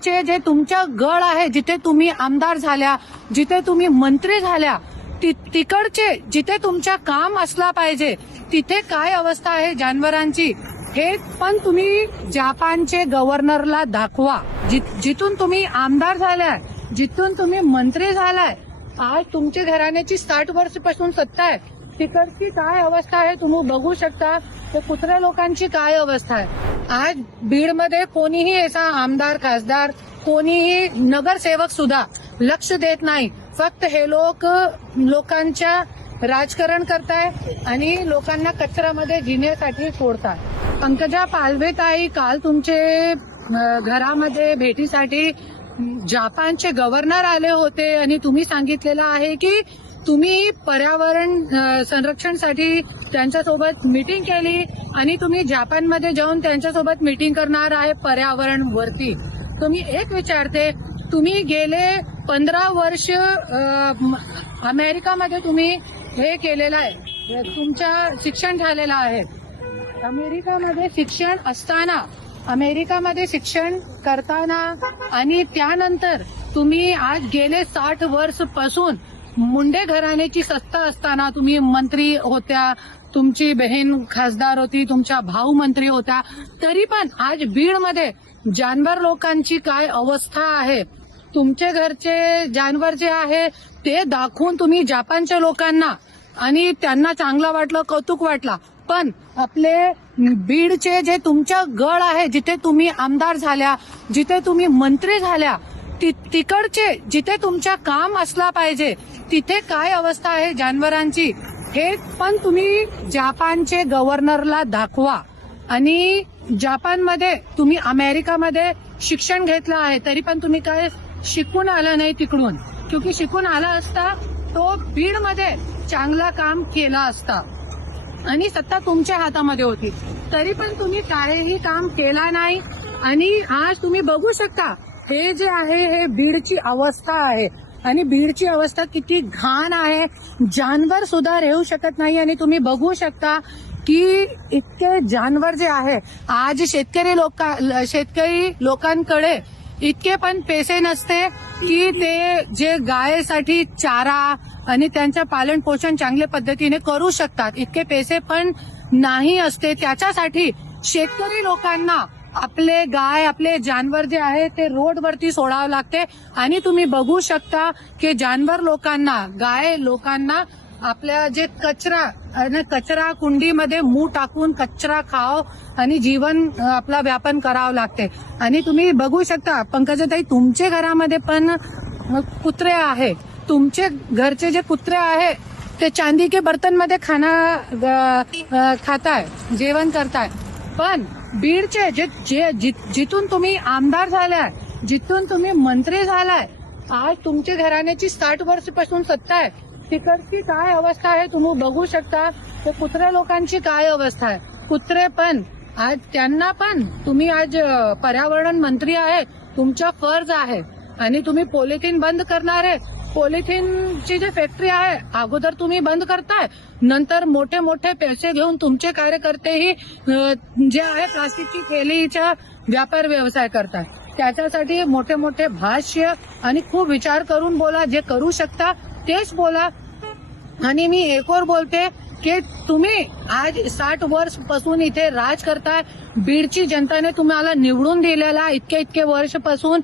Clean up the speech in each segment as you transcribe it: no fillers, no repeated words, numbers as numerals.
बीडचे जे तुमच्या गड आहे, जिथे तुम्ही आमदार झाल्या, जिथे तुम्ही मंत्री झाल्या, तिकडचे जिथे तुमच्या काम असला पाहिजे, तिथे काय अवस्था आहे जनावरांची, हे पण तुम्ही जपानचे गव्हर्नरला दाखवा. जिथून तुम्ही आमदार झालाय, जिथून तुम्ही मंत्री झालाय, आज तुमच्या घराण्याची 60 वर्षापासून सत्ता आहे, तिकडची काय अवस्था आहे तुम्ही बघू शकता. ते कुत्र्या लोकांची काय अवस्था आहे. आज बीडमध्ये कोणीही असा आमदार, खासदार, कोणीही नगरसेवक सुद्धा लक्ष देत नाही. फक्त हे लोकांच्या राजकारण करताय आणि लोकांना कचऱ्यामध्ये घेण्यासाठी सोडताय. पंकजा पालवे ताई, काल तुमचे घरामध्ये भेटीसाठी जपानचे गव्हर्नर आले होते आणि तुम्ही सांगितलेलं आहे की तुम्ही पर्यावरण संरक्षणासाठी त्यांच्यासोबत मीटिंग केली आणि तुम्ही जपानमध्ये जाऊन त्यांच्यासोबत मीटिंग करणार आहे पर्यावरण वरती. तुम्ही एक विचारते, तुम्ही गेले 15 वर्ष अमेरिकामध्ये तुम्ही हे केलेलं आहे, तुमचं शिक्षण झालेलं आहे. अमेरिकामध्ये शिक्षण असताना, अमेरिकामध्ये शिक्षण करताना आणि त्यानंतर तुम्ही आज गेले 60 वर्ष पासून मुंडे घराण्याची सत्ता असताना तुम्ही मंत्री होत्या, तुमची बहीण खासदार होती, तुमचा भाऊ मंत्री होता, तरी पण आज बीडमध्ये जानवर लोकांची काय अवस्था आहे, तुमचे घरचे जानवर जे आहे ते दाखवून तुम्ही जपानच्या लोकांना, आणि त्यांना चांगलं वाटलं, कौतुक वाटला. पण आपले बीडचे जे तुमच्या गड आहे, जिथे तुम्ही आमदार झाल्या, जिथे तुम्ही मंत्री झाल्या, तिकडचे जिथे तुमच्या काम असला पाहिजे, तिथे काय अवस्था आहे जनावरांची, हे पण तुम्ही जपानचे गव्हर्नरला दाखवा. आणि जपानमध्ये तुम्ही अमेरिकामध्ये शिक्षण घेतलं आहे, तरी पण तुम्ही काय शिकून आला नाही तिकडून, क्योंकि शिकून आला असता तो बीडमध्ये चांगला काम केला असता आणि सत्ता तुमच्या हातामध्ये होती, तरी पण तुम्ही काहीही काम केला नाही. आणि आज तुम्ही बघू शकता हे जे आहे हे बीडची अवस्था आहे आणि बीडची अवस्था किती घाण आहे, जानवर सुद्धा राहू शकत नाही. आणि तुम्ही बघू शकता की इतके जानवर जे आहे, आज शेतकरी लोकांकडे इतके पण पैसे नसते की ते जे गायसाठी चारा आणि त्यांचं पालन पोषण चांगल्या पद्धतीने करू शकतात, इतके पैसे पण नाही असते. त्याच्यासाठी शेतकरी लोकांना आपले गाय, आपले जानवर जे आहे ते रोडवरती सोडावं लागते. आणि तुम्ही बघू शकता की जानवर लोकांना, गाय लोकांना आपल्या जे कचरा कुंडीमध्ये मूग टाकून कचरा खाव आणि जीवन आपला व्यापन करावं लागते. आणि तुम्ही बघू शकता पंकजाताई, तुमच्या घरामध्ये पण कुत्रे आहे, तुमचे घरचे जे कुत्रे आहे ते चांदी के बर्तन मध्ये खाना खाताय, जेवण करताय. पण बीडचे जिथून तुम्ही आमदार झालाय, जिथून तुम्ही मंत्री झालाय, आज तुमच्या घराण्याची 60 वर्षापासून सत्ता आहे, तिकडची काय अवस्था आहे तुम्ही बघू शकता. ते कुत्र्या लोकांची काय अवस्था आहे. कुत्रे पण आज त्यांना पण तुम्ही आज पर्यावरण मंत्री आहे, तुमचा फर्ज आहे आणि तुम्ही पॉलिथिन बंद करणार आहे. पॉलिथिनची जी फॅक्टरी आहे अगोदर तुम्ही बंद करताय, नंतर मोठे मोठे पैसे घेऊन तुमचे कार्यकर्तेही जे आहे प्लास्टिकची थैलीचा व्यापार व्यवसाय करतात. त्याच्यासाठी मोठे मोठे भाष्य आणि खूप विचार करून बोला, जे करू शकता तेच बोला. आणि मी एक और बोलते की तुम्ही आज 60 वर्ष पासून इथे राज करताय, बीडची जनताने तुम्हाला निवडून दिलेला इतके वर्षपासून,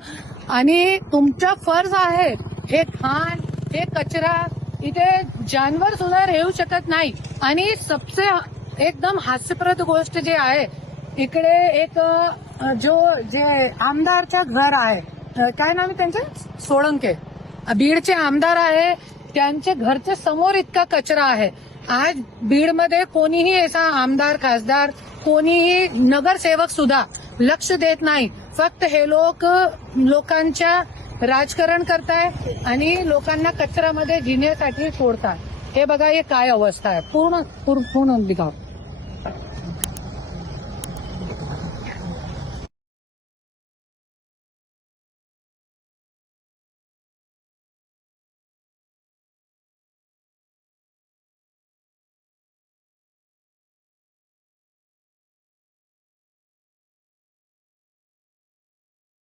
आणि तुमचा फर्ज आहे हे घाण, हे कचरा, इथे जानवर सुद्धा राहू शकत नाही. आणि सबसे एकदम हास्यप्रद गोष्ट जे आहे, इकडे एक जे आमदारच्या घर आहे, काय नाव आहे त्यांचं, सोळंके, बीडचे आमदार आहे, त्यांच्या घरच्या समोर इतका कचरा आहे. आज बीडमध्ये कोणीही असा आमदार, खासदार, कोणीही नगरसेवक सुद्धा लक्ष देत नाही. फक्त हे लोकांच्या राजकारण करताय आणि लोकांना कचऱ्यामध्ये घेण्यासाठी सोडताय. हे बघा हे काय अवस्था आहे, पूर्ण दिखाव.